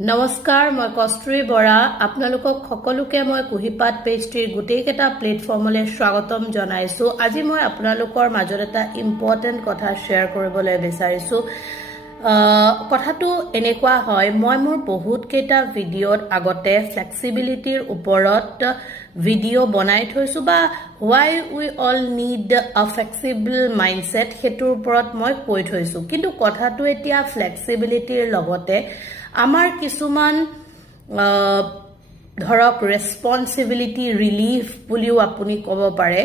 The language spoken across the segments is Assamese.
নমস্কাৰ মই কষ্টুৰী বৰা আপোনালোকক সকলোকে মই কুহিপাত পেষ্ট্ৰিৰ গোটেইকেইটা প্লেটফৰ্মলৈ স্বাগতম জনাইছো আজি মই আপোনালোকৰ মাজত এটা ইম্পৰ্টেন্ট কথা শ্বেয়াৰ কৰিবলৈ বিচাৰিছো কথাটো এনেকুৱা হয় মই মোৰ বহুত কেইটা ভিডিঅ'ত আগতে ফ্লেক্সিবিলিটিৰ ওপৰত ভিডিঅ' বনাই থৈছো বা why we all need a flexible mindset হেতুৰ ওপৰত মই কৈ থৈছো কিন্তু কথাটো এতিয়া ফ্লেক্সিবিলিটিৰ লগতে আমাৰ কিছুমান ধৰক ৰেসপন্সিবিলিটি ৰিলিফ বুলিও আপুনি ক'ব পাৰে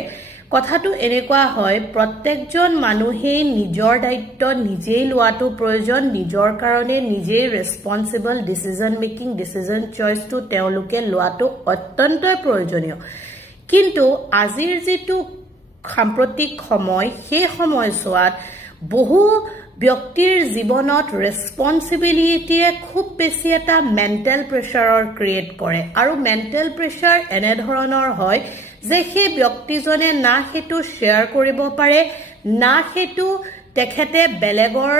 কথাটো এনেকুৱা হয় প্ৰত্যেকজন মানুহে নিজৰ দায়িত্ব নিজেই লোৱাটো প্ৰয়োজন নিজৰ কাৰণে নিজেই ৰেসপন্সিবল ডিসিজন মেকিং ডিসিজন চইচটো তেওঁলোকে লোৱাটো অত্যন্ত প্ৰয়োজনীয় কিন্তু আজিৰ যেটো সাম্প্ৰতিক সময় সেই সময়ছোৱাত বহু ব্যক্তিৰ জীৱনত ৰেসপন্সিবিলিটিয়ে খুব বেছি এটা মেন্টাল প্ৰেছাৰৰ ক্ৰিয়েট কৰে আৰু মেন্টাল প্ৰেছাৰ এনে ধৰণৰ হয় যে সেই ব্যক্তিজনে না হেতু শেয়াৰ কৰিব পাৰে না হেতু তেখেতে বেলেগৰ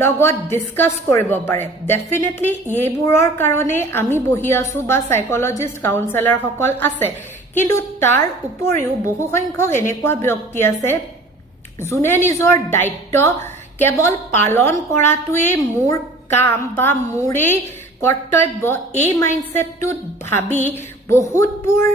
লগত ডিসকাস কৰিব পাৰে ডেফিনেটলি এইবোৰৰ কাৰণে আমি বহি আছো বা সাইকোলজিষ্ট কাউন্সেলৰ সকল আছে কিন্তু তাৰ উপৰিও বহু সংখ্যক এনেকুৱা ব্যক্তি আছে যোনে নিজৰ দায়িত্ব কেৱল পালন কৰাটোৱে মোৰ কাম বা মোৰে কৰ্তব্য এই মাইন্ডসেটটোত ভাবি বহুতবোৰ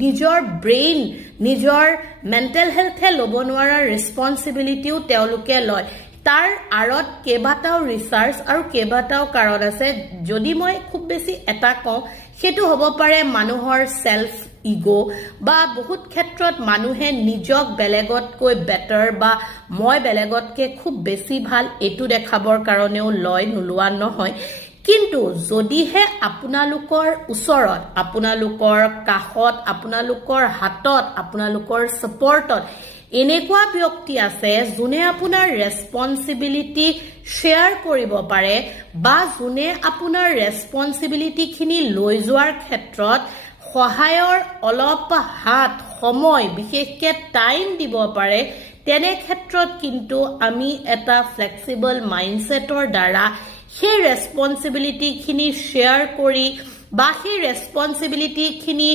নিজৰ ব্ৰেইন নিজৰ মেন্টাল হেলথে ল'ব নোৱাৰা ৰেসপন্সিবিলিটিও তেওঁলোকে লয় তাৰ আৰত কেবাটাও ৰিসাৰ্চ আৰু কেবাটাও কাৰণ আছে যদি মই খুব বেছি এটা কওঁ হেতু হ'ব পাৰে মানুহৰ সেলফ ইগো বা বহুত ক্ষেত্ৰত মানুহে নিজক বেলেগতকৈ বেটাৰ বা মই বেলেগতকে খুব বেছি ভাল এটো দেখাবৰ কাৰণেও লয় নুলুৱা নহয় কিন্তু যদিহে আপোনালোকৰ ওচৰত আপোনালোকৰ কাখত আপোনালোকৰ হাতত আপোনালোকৰ সাপোৰ্টত এনেকুৱা ব্যক্তি আছে যোনে আপোনাৰ ৰেসপন্সিবিলিটি শেয়াৰ কৰিব পাৰে বা যোনে আপোনাৰ ৰেসপন্সিবিলিটি খিনি লৈ যোৱাৰ ক্ষেত্ৰত সহায়ৰ অলপ হাত সময় বিশেষকৈ টাইম দিব পাৰে তেনে ক্ষেত্ৰত কিন্তু আমি এটা ফ্লেক্সিবল মাইন্ডসেটৰ দ্বাৰা সেই ৰেসপন্সিবিলিটি খিনি শেয়াৰ কৰি বা সেই ৰেসপন্সিবিলিটি খিনি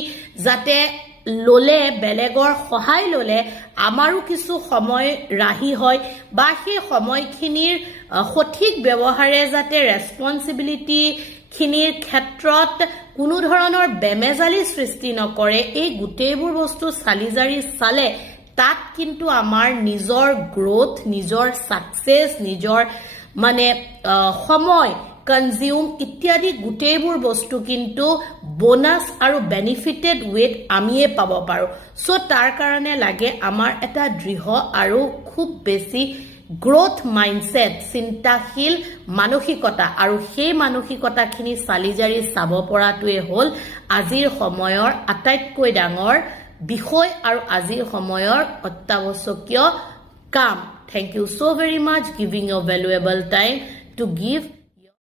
যাতে ললে বেলেগৰ সহায় ললে আমাৰো কিছু সময় ৰাহি হয় বা সেই সময়খিনিৰ সঠিক ব্যৱহাৰে যাতে ৰেসপন্সিবিলিটি খিনিৰ ক্ষেত্ৰত কোনো ধৰণৰ বেমেজালি সৃষ্টি নকৰে এই গোটেইবোৰ বস্তু চালিজাৰি চালে তাত কিন্তু আমাৰ নিজৰ গ্ৰোথ নিজৰ সাকসেস নিজৰ মানে সময় কনজিউম ইত্যাদি গোটেইবোৰ বস্তু কিন্তু বোনাস আৰু বেনিফিটেড ওয়েট আমিয়ে পাব পাৰো সো তাৰ কাৰণে লাগে আমাৰ এটা দৃঢ় আৰু খুব বেছি গ্ৰোথ মাইন্ডসেট চিন্তাশীল মানসিকতা আৰু সেই মানসিকতাখিনি চালিজাৰি চাব পৰাটোৱে হ'ল আজিৰ সময়ৰ আটাইতকৈ ডাঙৰ বিষয় আৰু আজিৰ সময়ৰ অত্যাৱশ্যকীয় কাম Thank you so very much giving your valuable time to give